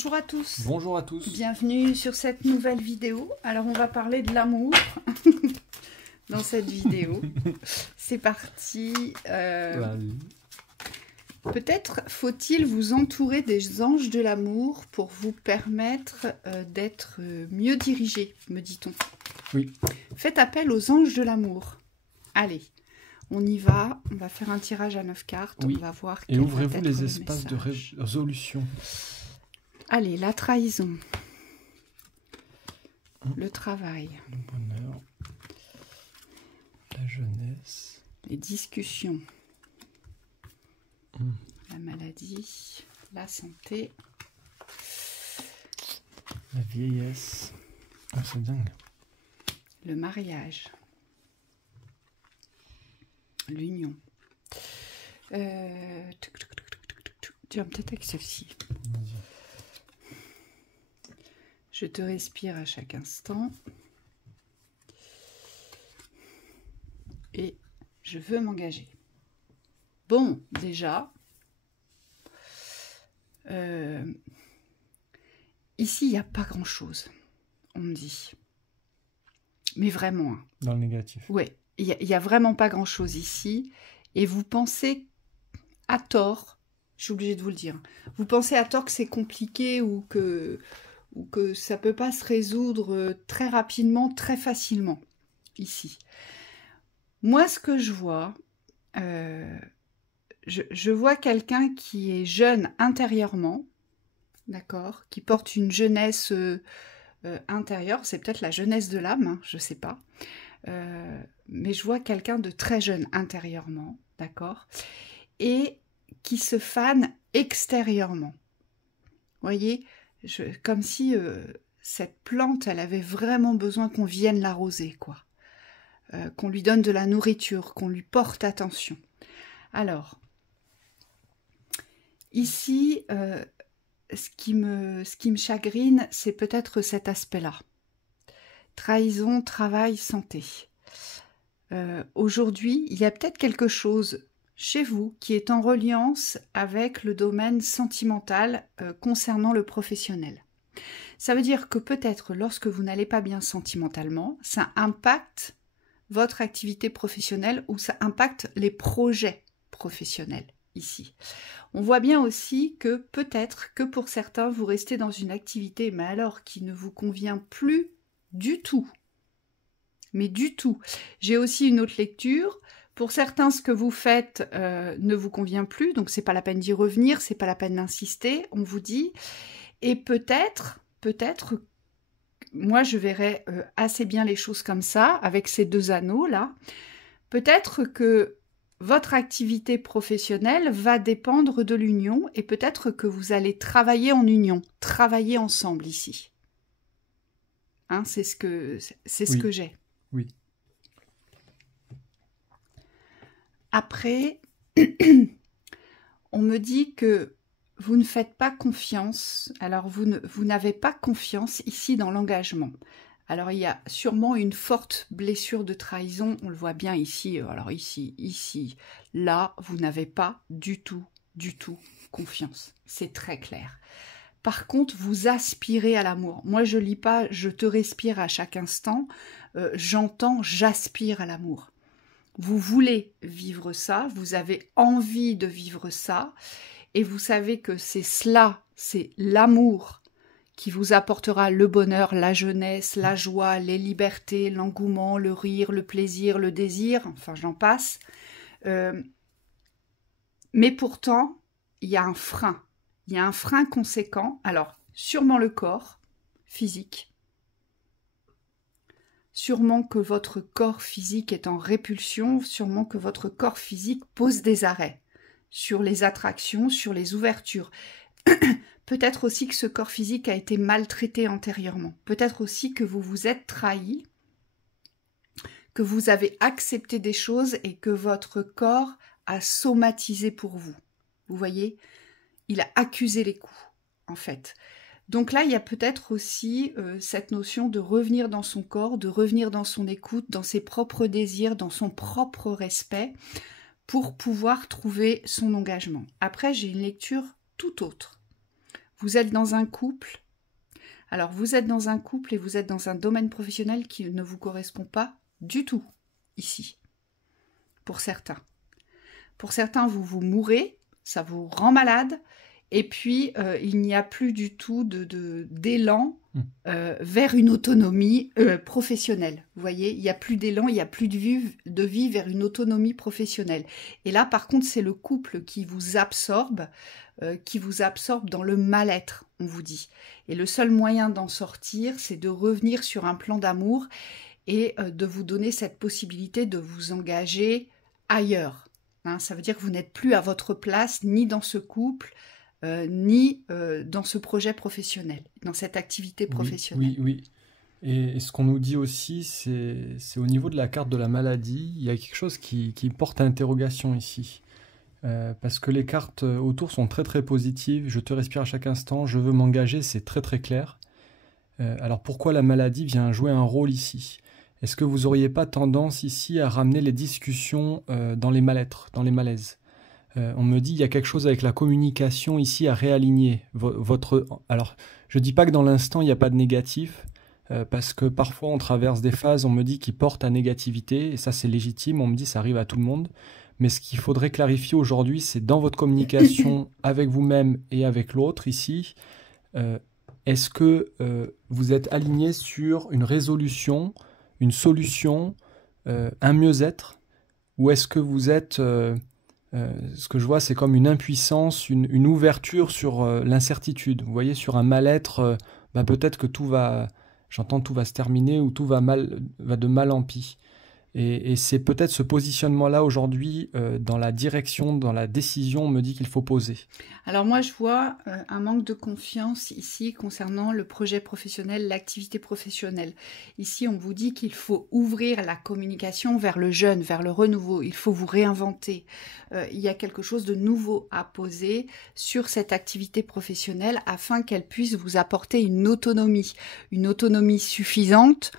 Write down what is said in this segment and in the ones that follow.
Bonjour à tous. Bonjour à tous. Bienvenue sur cette nouvelle vidéo. Alors on va parler de l'amour dans cette vidéo. C'est parti. Peut-être faut-il vous entourer des anges de l'amour pour vous permettre d'être mieux dirigé, me dit-on. Oui. Faites appel aux anges de l'amour. Allez, on y va. On va faire un tirage à 9 cartes. Oui. On va voir. Et ouvrez-vous les espaces de résolution. Allez, la trahison. Le travail. Le bonheur. La jeunesse. Les discussions. La maladie. La santé. La vieillesse. Ah, c'est dingue. Le mariage. L'union. Tiens, peut-être avec celle-ci. Je te respire à chaque instant. Et je veux m'engager. Bon, déjà, ici, il n'y a pas grand-chose, on me dit. Mais vraiment. Hein. Dans le négatif. Oui, il n'y a vraiment pas grand-chose ici. Et vous pensez à tort, je suis obligée de vous le dire, vous pensez à tort que c'est compliqué ou que ça ne peut pas se résoudre très rapidement, très facilement, ici. Moi, ce que je vois, je vois quelqu'un qui est jeune intérieurement, d'accord, qui porte une jeunesse intérieure, c'est peut-être la jeunesse de l'âme, hein, je ne sais pas, mais je vois quelqu'un de très jeune intérieurement, d'accord, et qui se fane extérieurement. Vous voyez, comme si cette plante, elle avait vraiment besoin qu'on vienne l'arroser, quoi. Qu'on lui donne de la nourriture, qu'on lui porte attention. Alors, ici, ce qui me chagrine, c'est peut-être cet aspect-là. Trahison, travail, santé. Aujourd'hui, il y a peut-être quelque chose chez vous qui est en reliance avec le domaine sentimental concernant le professionnel. Ça veut dire que peut-être lorsque vous n'allez pas bien sentimentalement, ça impacte votre activité professionnelle ou ça impacte les projets professionnels ici. On voit bien aussi que peut-être que pour certains, vous restez dans une activité, mais alors qui ne vous convient plus du tout. Mais du tout. J'ai aussi une autre lecture. Pour certains, ce que vous faites ne vous convient plus, donc c'est pas la peine d'y revenir, c'est pas la peine d'insister, on vous dit. Et peut-être, moi je verrais assez bien les choses comme ça, avec ces deux anneaux-là. Peut-être que votre activité professionnelle va dépendre de l'union et peut-être que vous allez travailler en union, travailler ensemble ici. Hein, c'est ce que j'ai. Oui. Après, on me dit que vous ne faites pas confiance. Alors, vous n'avez pas confiance ici dans l'engagement. Alors, il y a sûrement une forte blessure de trahison. On le voit bien ici. Alors, ici. Là, vous n'avez pas du tout confiance. C'est très clair. Par contre, vous aspirez à l'amour. Moi, je lis pas « je te respire à chaque instant ». J'entends « j'aspire à l'amour ». Vous voulez vivre ça, vous avez envie de vivre ça, et vous savez que c'est cela, c'est l'amour qui vous apportera le bonheur, la jeunesse, la joie, les libertés, l'engouement, le rire, le plaisir, le désir, enfin j'en passe. Mais pourtant, il y a un frein. Il y a un frein conséquent. Alors, sûrement le corps physique. Sûrement que votre corps physique est en répulsion, sûrement que votre corps physique pose des arrêts sur les attractions, sur les ouvertures. Peut-être aussi que ce corps physique a été maltraité antérieurement. Peut-être aussi que vous vous êtes trahi, que vous avez accepté des choses et que votre corps a somatisé pour vous. Vous voyez, il a accusé les coups, en fait. Donc là, il y a peut-être aussi cette notion de revenir dans son corps, de revenir dans son écoute, dans ses propres désirs, dans son propre respect, pour pouvoir trouver son engagement. Après, j'ai une lecture tout autre. vous êtes dans un couple. Alors, vous êtes dans un couple et vous êtes dans un domaine professionnel qui ne vous correspond pas du tout ici, pour certains. Pour certains, vous vous mourrez, ça vous rend malade, et puis il n'y a plus du tout d'élan vers une autonomie professionnelle. Vous voyez, il n'y a plus d'élan, il n'y a plus de vie vers une autonomie professionnelle. Et là, par contre, c'est le couple qui vous absorbe dans le mal-être, on vous dit. Et le seul moyen d'en sortir, c'est de revenir sur un plan d'amour et de vous donner cette possibilité de vous engager ailleurs. Hein, ça veut dire que vous n'êtes plus à votre place, ni dans ce couple, ni dans ce projet professionnel, dans cette activité professionnelle. Oui. Et ce qu'on nous dit aussi, c'est au niveau de la carte de la maladie, il y a quelque chose qui porte à interrogation ici. Parce que les cartes autour sont très très positives. Je te respire à chaque instant, je veux m'engager, c'est très très clair. Alors pourquoi la maladie vient jouer un rôle ici ? Est-ce que vous n'auriez pas tendance ici à ramener les discussions dans les mal-être, dans les malaises ? On me dit il y a quelque chose avec la communication ici à réaligner. Alors, je ne dis pas que dans l'instant il n'y a pas de négatif, parce que parfois on traverse des phases, on me dit qui portent à négativité, et ça c'est légitime, on me dit ça arrive à tout le monde. Mais ce qu'il faudrait clarifier aujourd'hui, c'est dans votre communication avec vous-même et avec l'autre ici, est-ce que vous êtes aligné sur une résolution, une solution, un mieux-être, ou est-ce que vous êtes... ce que je vois, c'est comme une impuissance, une ouverture sur l'incertitude. Vous voyez, sur un mal-être, peut-être que tout va se terminer ou tout va de mal en pis. Et c'est peut-être ce positionnement-là aujourd'hui, dans la direction, dans la décision, on me dit qu'il faut poser. Alors moi, je vois un manque de confiance ici concernant le projet professionnel, l'activité professionnelle. Ici, on vous dit qu'il faut ouvrir la communication vers le jeune, vers le renouveau. Il faut vous réinventer. Il y a quelque chose de nouveau à poser sur cette activité professionnelle afin qu'elle puisse vous apporter une autonomie suffisante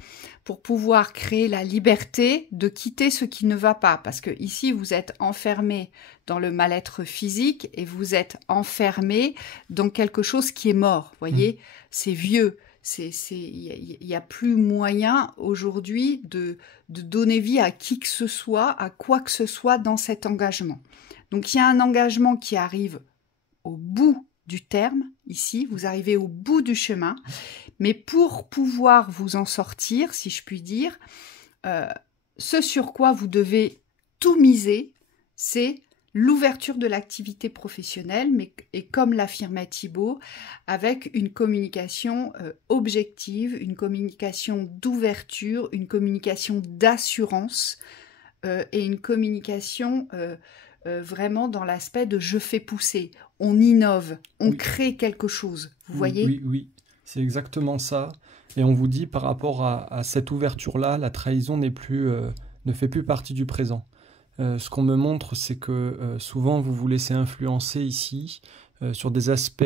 pour pouvoir créer la liberté de quitter ce qui ne va pas. Parce que ici, vous êtes enfermé dans le mal-être physique et vous êtes enfermé dans quelque chose qui est mort. Vous voyez, c'est vieux. Il n'y a plus moyen aujourd'hui de donner vie à qui que ce soit, à quoi que ce soit dans cet engagement. Donc, il y a un engagement qui arrive au bout du terme, ici, vous arrivez au bout du chemin, mais pour pouvoir vous en sortir, si je puis dire, ce sur quoi vous devez tout miser, c'est l'ouverture de l'activité professionnelle, et comme l'affirmait Thibaut, avec une communication objective, une communication d'ouverture, une communication d'assurance et une communication vraiment dans l'aspect de je fais pousser, on innove, on crée quelque chose, vous voyez ? Oui, c'est exactement ça. Et on vous dit par rapport à cette ouverture-là, la trahison ne fait plus partie du présent. Ce qu'on me montre, c'est que souvent vous vous laissez influencer ici sur des aspects,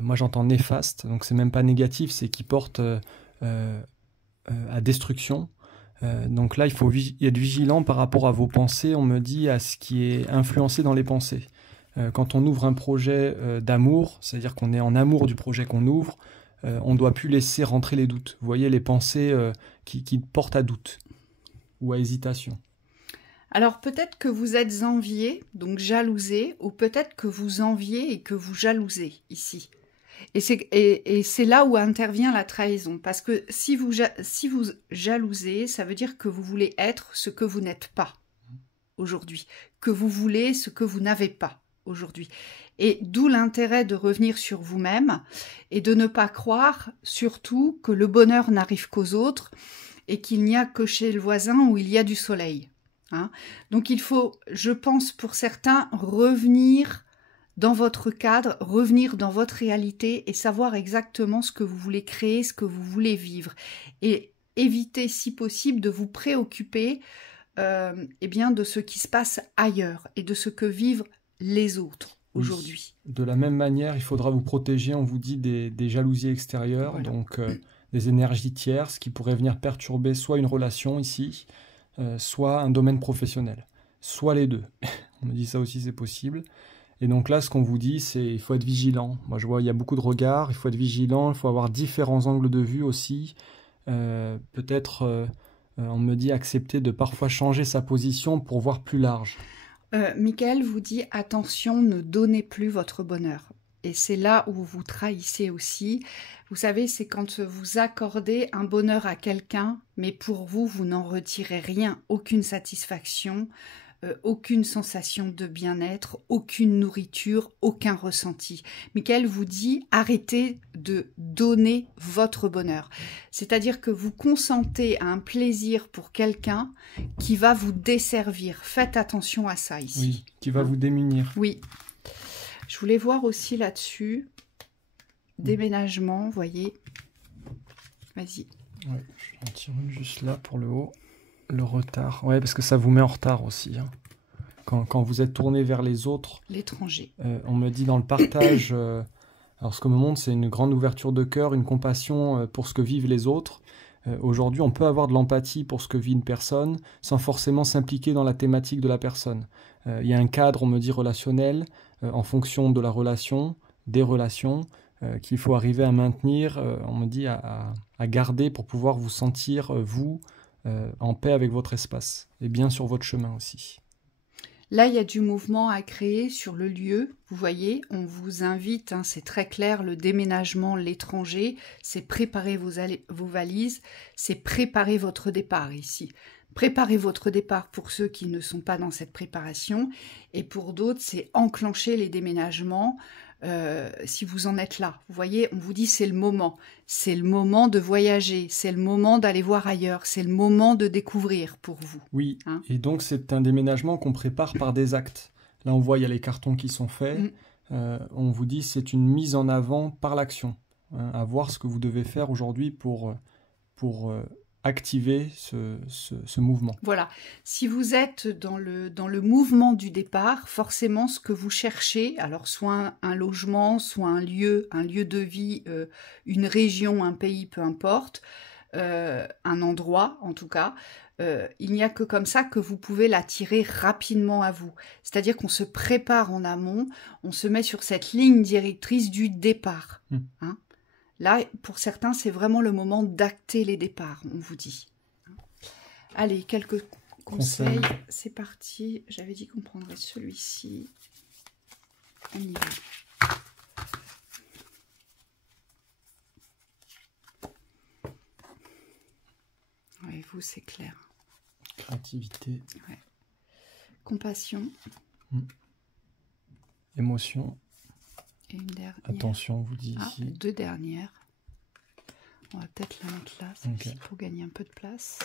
moi j'entends néfastes, donc c'est même pas négatif, c'est qui portent à destruction. Donc là, il faut être vigilant par rapport à vos pensées, on me dit, à ce qui est influencé dans les pensées. Quand on ouvre un projet d'amour, c'est-à-dire qu'on est en amour du projet qu'on ouvre, on ne doit plus laisser rentrer les doutes. Vous voyez, les pensées qui portent à doute ou à hésitation. Alors peut-être que vous êtes envié, donc jalousé, ou peut-être que vous enviez et que vous jalousez ici. Et c'est là où intervient la trahison. Parce que si vous jalousez, ça veut dire que vous voulez être ce que vous n'êtes pas aujourd'hui. Que vous voulez ce que vous n'avez pas aujourd'hui. Et d'où l'intérêt de revenir sur vous-même et de ne pas croire surtout que le bonheur n'arrive qu'aux autres et qu'il n'y a que chez le voisin où il y a du soleil. Hein. Donc il faut, je pense pour certains, revenir dans votre cadre, revenir dans votre réalité et savoir exactement ce que vous voulez créer, ce que vous voulez vivre. Et éviter, si possible, de vous préoccuper de ce qui se passe ailleurs et de ce que vivent les autres aujourd'hui. Oui. De la même manière, il faudra vous protéger, on vous dit, des jalousies extérieures, voilà. Donc des énergies tierces qui pourraient venir perturber soit une relation ici, soit un domaine professionnel, soit les deux. On me dit ça aussi, c'est possible. Et donc là, ce qu'on vous dit, c'est il faut être vigilant. Moi, je vois, il y a beaucoup de regards, il faut être vigilant, il faut avoir différents angles de vue aussi. Peut-être, on me dit, accepter de parfois changer sa position pour voir plus large. Michael vous dit attention, ne donnez plus votre bonheur. Et c'est là où vous vous trahissez aussi. Vous savez, c'est quand vous accordez un bonheur à quelqu'un, mais pour vous, vous n'en retirez rien, aucune satisfaction, aucune sensation de bien-être, aucune nourriture, aucun ressenti. Michael vous dit arrêtez de donner votre bonheur. C'est-à-dire que vous consentez à un plaisir pour quelqu'un qui va vous desservir. Faites attention à ça ici. Oui, qui va vous démunir. Oui. Je voulais voir aussi là-dessus, déménagement, vous voyez. Vas-y. Ouais, j'en tire une juste là pour le haut. Le retard. Ouais, parce que ça vous met en retard aussi. Hein. Quand vous êtes tourné vers les autres. L'étranger. On me dit dans le partage, alors ce que me montre, c'est une grande ouverture de cœur, une compassion pour ce que vivent les autres. Aujourd'hui, on peut avoir de l'empathie pour ce que vit une personne sans forcément s'impliquer dans la thématique de la personne. Il y a un cadre, on me dit, relationnel, en fonction de la relation, des relations, qu'il faut arriver à maintenir, on me dit, à garder pour pouvoir vous sentir, vous, en paix avec votre espace et bien sur votre chemin aussi. Là, il y a du mouvement à créer sur le lieu. Vous voyez, on vous invite, hein, c'est très clair, le déménagement, l'étranger, c'est préparer vos valises, c'est préparer votre départ ici. Préparez votre départ pour ceux qui ne sont pas dans cette préparation et pour d'autres, c'est enclencher les déménagements si vous en êtes là. Vous voyez, on vous dit c'est le moment de voyager, c'est le moment d'aller voir ailleurs, c'est le moment de découvrir pour vous. Oui, hein. Et donc c'est un déménagement qu'on prépare par des actes. Là on voit il y a les cartons qui sont faits, on vous dit c'est une mise en avant par l'action, hein, à voir ce que vous devez faire aujourd'hui pour activer ce mouvement. Voilà, si vous êtes dans le mouvement du départ, forcément ce que vous cherchez, alors soit un logement, soit un lieu de vie, une région, un pays, peu importe, un endroit en tout cas, il n'y a que comme ça que vous pouvez l'attirer rapidement à vous. C'est-à-dire qu'on se prépare en amont, on se met sur cette ligne directrice du départ, hein. Là, pour certains, c'est vraiment le moment d'acter les départs, on vous dit. Allez, quelques conseils. C'est parti. J'avais dit qu'on prendrait celui-ci. On y va. Oui, vous, c'est clair. Créativité. Ouais. Compassion. Émotion. Et une dernière. Attention, on vous dit ici. 2 dernières. On va peut-être la mettre là, celle-ci, pour gagner un peu de place.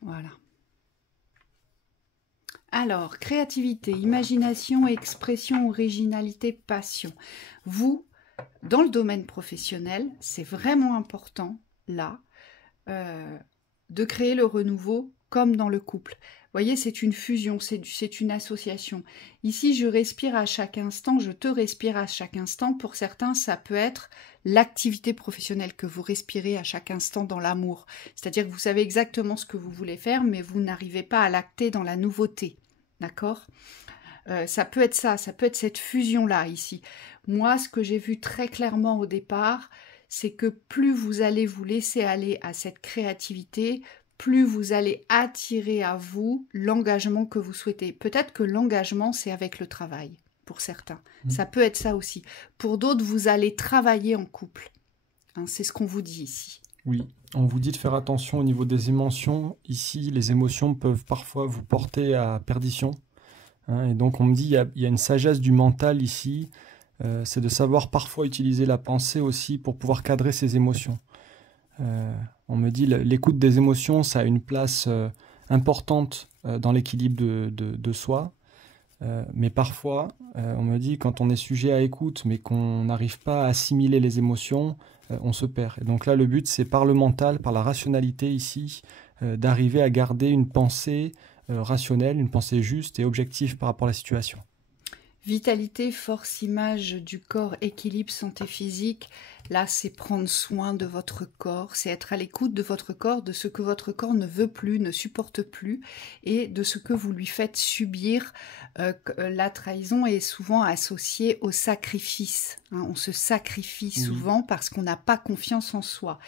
Voilà. Alors, créativité, imagination, expression, originalité, passion. Vous, dans le domaine professionnel, c'est vraiment important, là, de créer le renouveau comme dans le couple. Vous voyez, c'est une fusion, c'est une association. Ici, je respire à chaque instant, je te respire à chaque instant. Pour certains, ça peut être l'activité professionnelle que vous respirez à chaque instant dans l'amour. C'est-à-dire que vous savez exactement ce que vous voulez faire, mais vous n'arrivez pas à l'acter dans la nouveauté. D'accord ? Ça peut être ça peut être cette fusion-là ici. Moi, ce que j'ai vu très clairement au départ, c'est que plus vous allez vous laisser aller à cette créativité, plus vous allez attirer à vous l'engagement que vous souhaitez. Peut-être que l'engagement, c'est avec le travail, pour certains. Ça peut être ça aussi. Pour d'autres, vous allez travailler en couple. Hein, c'est ce qu'on vous dit ici. Oui, on vous dit de faire attention au niveau des émotions. Ici, les émotions peuvent parfois vous porter à perdition. Hein, et donc, on me dit, il y a une sagesse du mental ici. C'est de savoir parfois utiliser la pensée aussi pour pouvoir cadrer ses émotions. On me dit l'écoute des émotions, ça a une place importante dans l'équilibre de soi. Mais parfois, on me dit quand on est sujet à écoute, mais qu'on n'arrive pas à assimiler les émotions, on se perd. Et donc là, le but, c'est par le mental, par la rationalité ici, d'arriver à garder une pensée rationnelle, une pensée juste et objective par rapport à la situation. Vitalité, force, image du corps, équilibre, santé physique. Là, c'est prendre soin de votre corps, c'est être à l'écoute de votre corps, de ce que votre corps ne veut plus, ne supporte plus, et de ce que vous lui faites subir. La trahison est souvent associée au sacrifice. Hein. On se sacrifie souvent parce qu'on n'a pas confiance en soi.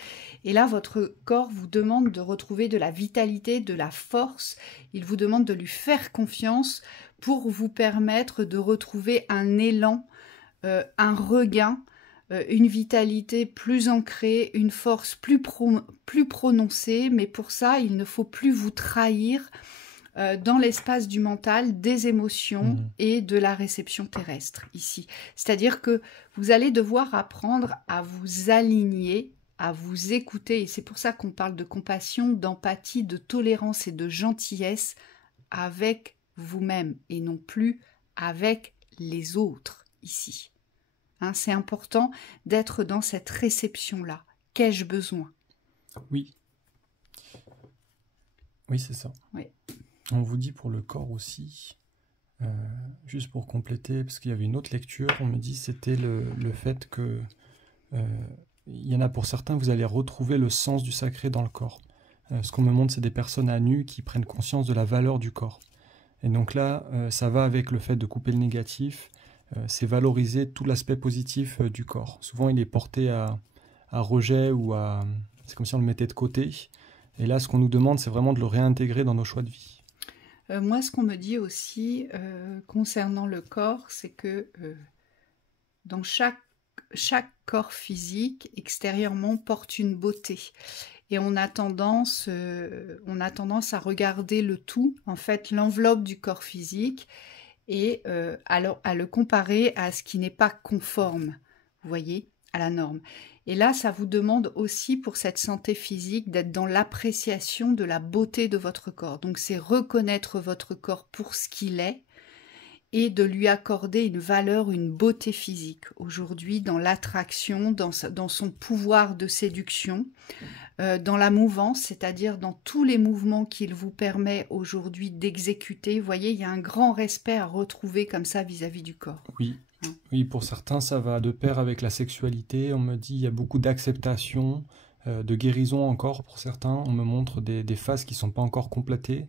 Et là, votre corps vous demande de retrouver de la vitalité, de la force. Il vous demande de lui faire confiance pour vous permettre de retrouver un élan, un regain, une vitalité plus ancrée, une force plus prononcée. Mais pour ça, il ne faut plus vous trahir dans l'espace du mental, des émotions et de la réception terrestre ici. C'est-à-dire que vous allez devoir apprendre à vous aligner, à vous écouter. Et c'est pour ça qu'on parle de compassion, d'empathie, de tolérance et de gentillesse avec vous-même et non plus avec les autres ici. Hein, c'est important d'être dans cette réception-là. Qu'ai-je besoin? Oui. Oui, c'est ça. Oui. On vous dit pour le corps aussi, juste pour compléter, parce qu'il y avait une autre lecture, on me dit c'était le fait que il y en a pour certains, vous allez retrouver le sens du sacré dans le corps. Ce qu'on me montre, c'est des personnes à nu qui prennent conscience de la valeur du corps. Et donc là, ça va avec le fait de couper le négatif, c'est valoriser tout l'aspect positif du corps. Souvent, il est porté à rejet ou à... C'est comme si on le mettait de côté. Et là, ce qu'on nous demande, c'est vraiment de le réintégrer dans nos choix de vie. Moi, ce qu'on me dit aussi concernant le corps, c'est que dans chaque corps physique, extérieurement, porte une beauté. Et on a tendance à regarder le tout, en fait, l'enveloppe du corps physique, et à le comparer à ce qui n'est pas conforme, vous voyez, à la norme. Et là, ça vous demande aussi, pour cette santé physique, d'être dans l'appréciation de la beauté de votre corps. Donc, c'est reconnaître votre corps pour ce qu'il est et de lui accorder une valeur, une beauté physique. Aujourd'hui, dans l'attraction, dans son pouvoir de séduction, dans la mouvance, c'est-à-dire dans tous les mouvements qu'il vous permet aujourd'hui d'exécuter. Vous voyez, il y a un grand respect à retrouver comme ça vis-à-vis du corps. Oui. Oui, pour certains, ça va de pair avec la sexualité. On me dit il y a beaucoup d'acceptation, de guérison encore pour certains. On me montre des phases qui ne sont pas encore complétées.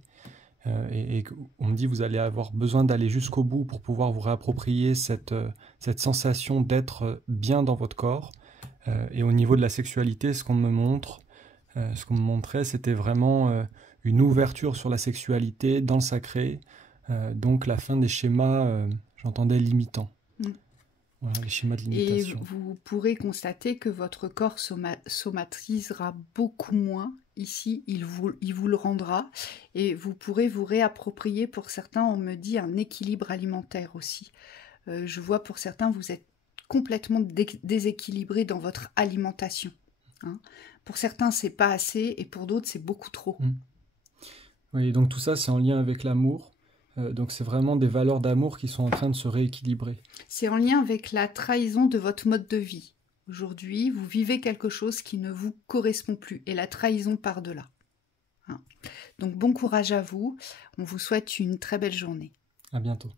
Et on me dit vous allez avoir besoin d'aller jusqu'au bout pour pouvoir vous réapproprier cette sensation d'être bien dans votre corps. Et au niveau de la sexualité, ce qu'on me montrait, c'était vraiment une ouverture sur la sexualité dans le sacré. Donc la fin des schémas, j'entendais limitants. Voilà, les schémas de limitation. Et vous pourrez constater que votre corps somatisera beaucoup moins. Ici, il vous le rendra. Et vous pourrez vous réapproprier, pour certains, on me dit, un équilibre alimentaire aussi. Je vois pour certains, vous êtes complètement déséquilibré dans votre alimentation. Hein. Pour certains, c'est pas assez, et pour d'autres, c'est beaucoup trop. Oui, donc tout ça, c'est en lien avec l'amour. Donc c'est vraiment des valeurs d'amour qui sont en train de se rééquilibrer. C'est en lien avec la trahison de votre mode de vie. Aujourd'hui, vous vivez quelque chose qui ne vous correspond plus et la trahison part de là. Hein. Donc bon courage à vous, on vous souhaite une très belle journée. À bientôt.